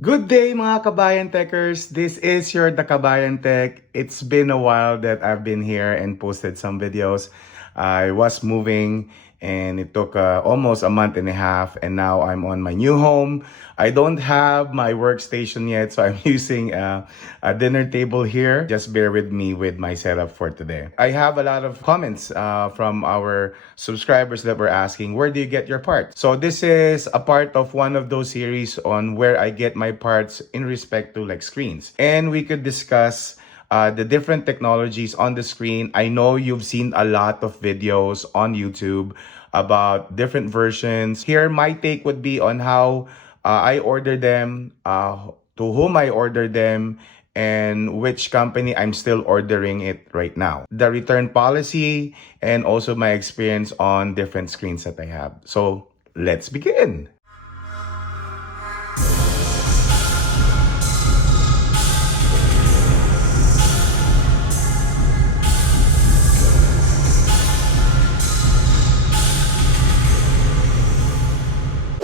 Good day mga Kabayan Techers! This is your The Kabayan Tech. It's been a while that I've been here and posted some videos. I was moving and it took almost a month and a half, and now I'm on my new home. I don't have my workstation yet, so I'm using a dinner table here. Just bear with me with my setup for today. I have a lot of comments from our subscribers that were asking, where do you get your parts? So this is a part of one of those series on where I get my parts in respect to like screens. And we could discuss the different technologies on the screen. I know you've seen a lot of videos on YouTube about different versions. Here, my take would be on how I order them, to whom I order them, and which company I'm still ordering it right now. The return policy, and also my experience on different screens that I have. So let's begin.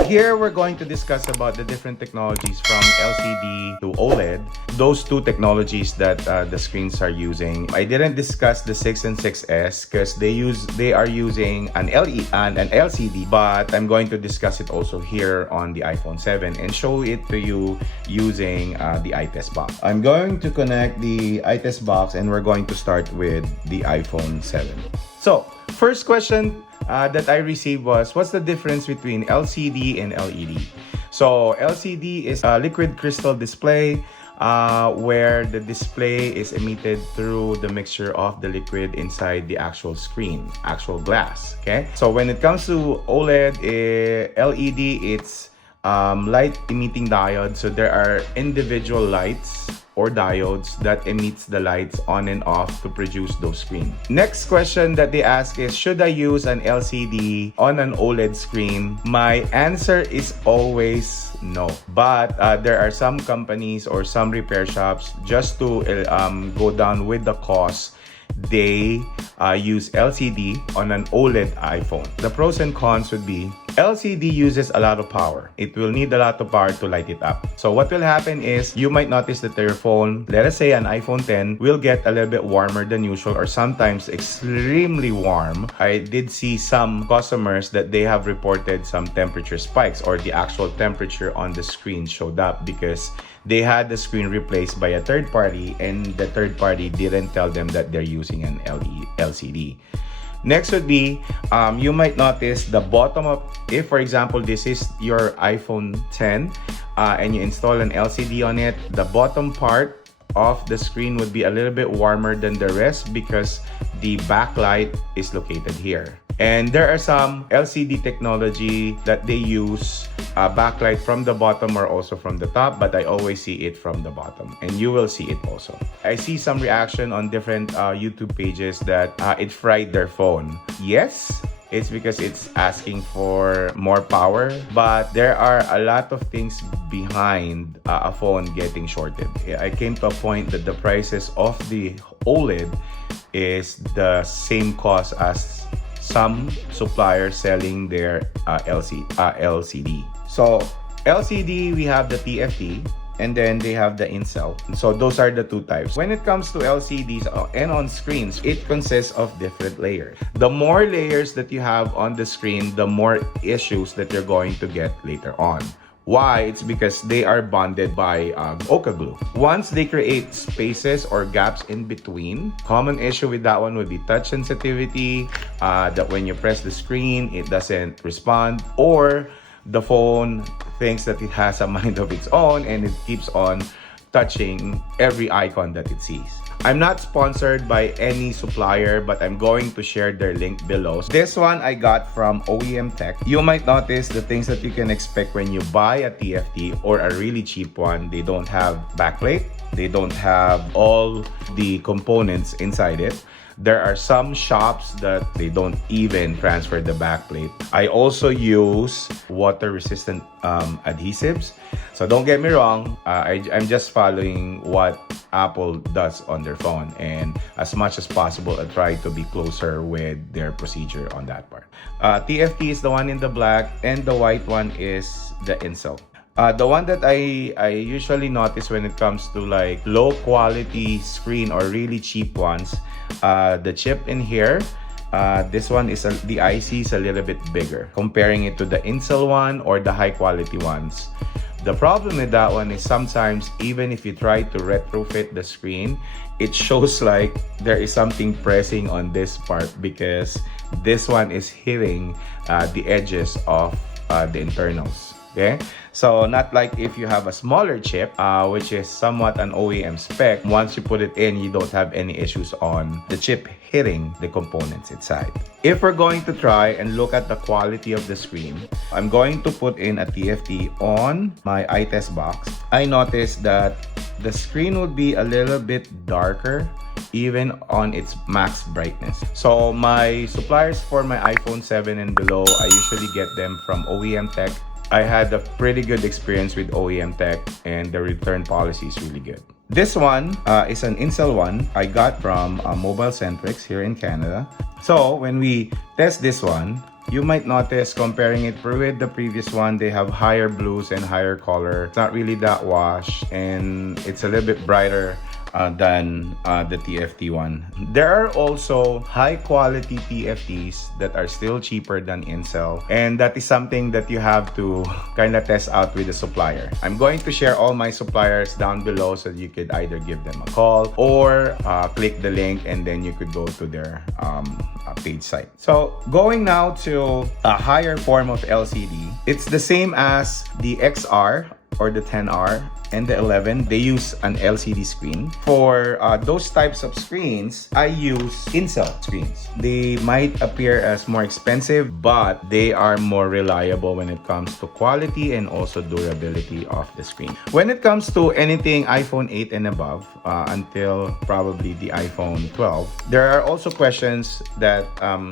Here, we're going to discuss about the different technologies from LCD to OLED, those two technologies that the screens are using. I didn't discuss the 6 and 6S because they are using an LCD, but I'm going to discuss it also here on the iPhone 7 and show it to you using the eye test box. I'm going to connect the eye test box and we're going to start with the iPhone 7. So, first question that I received was, what's the difference between LCD and LED? So LCD is a liquid crystal display where the display is emitted through the mixture of the liquid inside the actual screen, actual glass. Okay. So when it comes to OLED, LED, it's light emitting diode. So there are individual lights or diodes that emits the lights on and off to produce those screens. Next question that they ask is, should I use an LCD on an OLED screen? My answer is always no. But there are some companies or some repair shops, just to go down with the cost, they use LCD on an OLED iPhone. The pros and cons would be, LCD uses a lot of power. It will need a lot of power to light it up. So what will happen is, you might notice that your phone, let us say an iPhone 10, will get a little bit warmer than usual or sometimes extremely warm. I did see some customers that they have reported some temperature spikes, or the actual temperature on the screen showed up because they had the screen replaced by a third party and the third party didn't tell them that they're using an LCD. Next would be, you might notice the bottom of, if for example this is your iPhone 10 and you install an LCD on it, the bottom part of the screen would be a little bit warmer than the rest because the backlight is located here. And there are some LCD technology that they use backlight from the bottom or also from the top, but I always see it from the bottom, and you will see it also. I see some reaction on different YouTube pages that it fried their phone. Yes, it's because it's asking for more power, but there are a lot of things behind a phone getting shorted. I came to a point that the prices of the OLED is the same cost as some suppliers selling their LCD. So LCD, we have the TFT, and then they have the in-cell. So those are the two types. When it comes to LCDs and on screens, it consists of different layers. The more layers that you have on the screen, the more issues that you're going to get later on. Why? It's because they are bonded by Oka glue. Once they create spaces or gaps in between, common issue with that one would be touch sensitivity, that when you press the screen, it doesn't respond, or the phone thinks that it has a mind of its own and it keeps on touching every icon that it sees. I'm not sponsored by any supplier, but I'm going to share their link below. This one I got from OEMTech. You might notice the things that you can expect when you buy a TFT or a really cheap one. They don't have backplate. They don't have all the components inside it. There are some shops that they don't even transfer the backplate. I also use water-resistant adhesives. So don't get me wrong, I'm just following what Apple does on their phone, and as much as possible, I try to be closer with their procedure on that part. TFT is the one in the black, and the white one is the in-cell. The one that I usually notice when it comes to like low quality screen or really cheap ones, the chip in here, this one is the IC is a little bit bigger comparing it to the Intel one or the high quality ones. The problem with that one is sometimes even if you try to retrofit the screen, it shows like there is something pressing on this part because this one is hitting the edges of the internals. Okay, so not like if you have a smaller chip, which is somewhat an OEM spec. Once you put it in, you don't have any issues on the chip hitting the components inside. If we're going to try and look at the quality of the screen, I'm going to put in a TFT on my eye test box. I noticed that the screen would be a little bit darker even on its max brightness. So my suppliers for my iPhone 7 and below, I usually get them from OEMTech. I had a pretty good experience with OEMTech and the return policy is really good. This one is an Intel one I got from mobilesentrix here in Canada. So when we test this one, you might notice comparing it with the previous one, they have higher blues and higher color. It's not really that wash and it's a little bit brighter than the TFT one. There are also high quality TFTs that are still cheaper than Intel, and that is something that you have to kind of test out with the supplier. I'm going to share all my suppliers down below so that you could either give them a call or click the link and then you could go to their page site. So going now to a higher form of LCD, it's the same as the XR or the 10R and the 11. They use an LCD screen. For those types of screens, I use Intel screens. They might appear as more expensive, but they are more reliable when it comes to quality and also durability of the screen. When it comes to anything iPhone 8 and above, until probably the iPhone 12, there are also questions that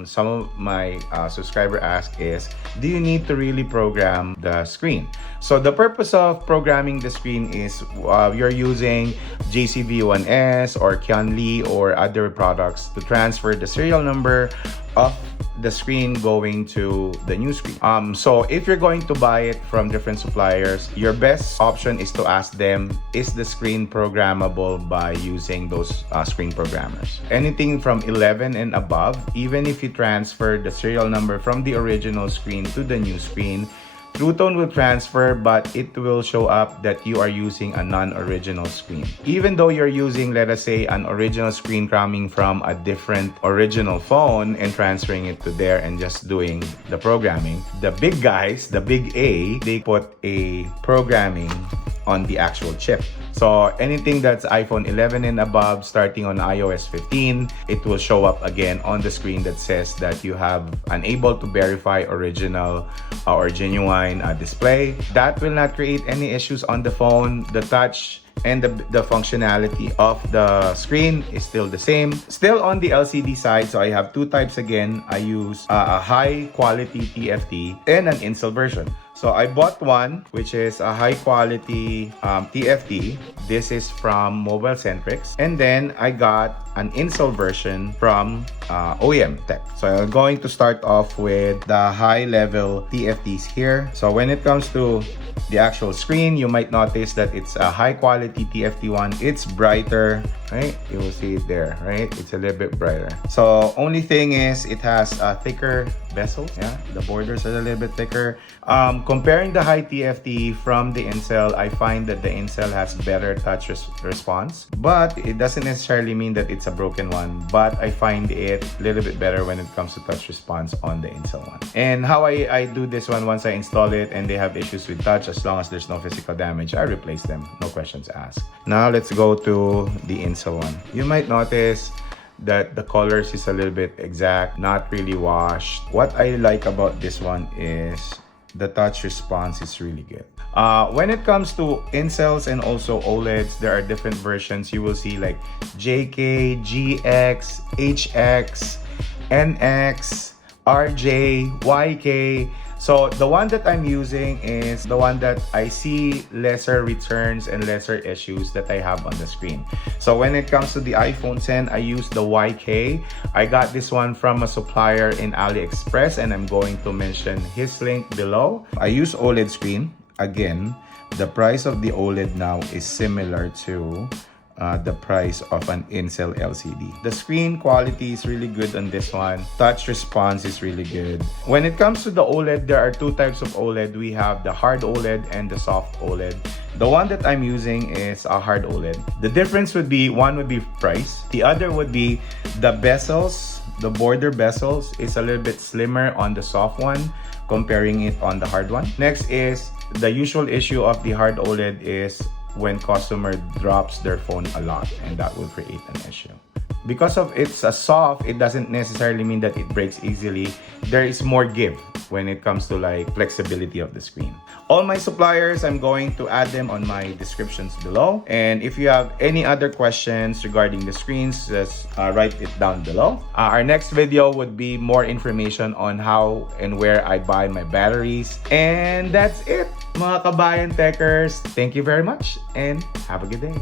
some of my subscribers ask is, do you need to really program the screen? So the purpose of programming the screen is you're using JCV1S or Kianli or other products to transfer the serial number of the screen going to the new screen. So if you're going to buy it from different suppliers, your best option is to ask them, is the screen programmable by using those screen programmers? Anything from 11 and above, even if you transfer the serial number from the original screen to the new screen, True Tone will transfer, but it will show up that you are using a non-original screen. Even though you're using, let us say, an original screen coming from a different original phone and transferring it to there and just doing the programming, the big guys, the big A, they put a programming on the actual chip. So anything that's iPhone 11 and above, starting on iOS 15, it will show up again on the screen that says that you have unable to verify original or genuine display. That will not create any issues on the phone. The touch and the functionality of the screen is still the same. Still on the LCD side, so I have two types again. I use a high quality TFT and an Intel version. So I bought one which is a high quality TFT. This is from mobilesentrix, and then I got an Intel version from OEMTech. So I'm going to start off with the high level TFTs here. So when it comes to the actual screen, you might notice that it's a high quality TFT one. It's brighter, right? You will see it there, right? It's a little bit brighter. So only thing is it has a thicker bezel. Yeah, the borders are a little bit thicker. Comparing the high TFT from the Intel, I find that the Intel has better touch response, but it doesn't necessarily mean that it's a broken one. But I find it a little bit better when it comes to touch response on the Intel one. And how I do this one, once I install it and they have issues with touch, as long as there's no physical damage, I replace them, no questions asked. Now let's go to the Intel one. You might notice that the colors is a little bit exact, not really washed. What I like about this one is the touch response is really good. When it comes to Intels and also OLEDs, there are different versions. You will see like JK, GX, HX, NX, RJ, YK. So the one that I'm using is the one that I see lesser returns and lesser issues that I have on the screen. So when it comes to the iPhone 10, I use the YK. I got this one from a supplier in AliExpress, and I'm going to mention his link below. I use OLED screen again. the price of the OLED now is similar to the price of an in-cell LCD. The screen quality is really good on this one. Touch response is really good. When it comes to the OLED, there are two types of OLED. We have the hard OLED and the soft OLED. The one that I'm using is a hard OLED. The difference would be, one would be price. The other would be the bezels. The border bezels is a little bit slimmer on the soft one, comparing it on the hard one. Next is the usual issue of the hard OLED is when customer drops their phone a lot, and that will create an issue. Because of it's a soft, it doesn't necessarily mean that it breaks easily. There is more give when it comes to like flexibility of the screen. All my suppliers, I'm going to add them on my descriptions below. And if you have any other questions regarding the screens, just write it down below. Our next video would be more information on how and where I buy my batteries. And that's it, mga kabayan techers. Thank you very much and have a good day.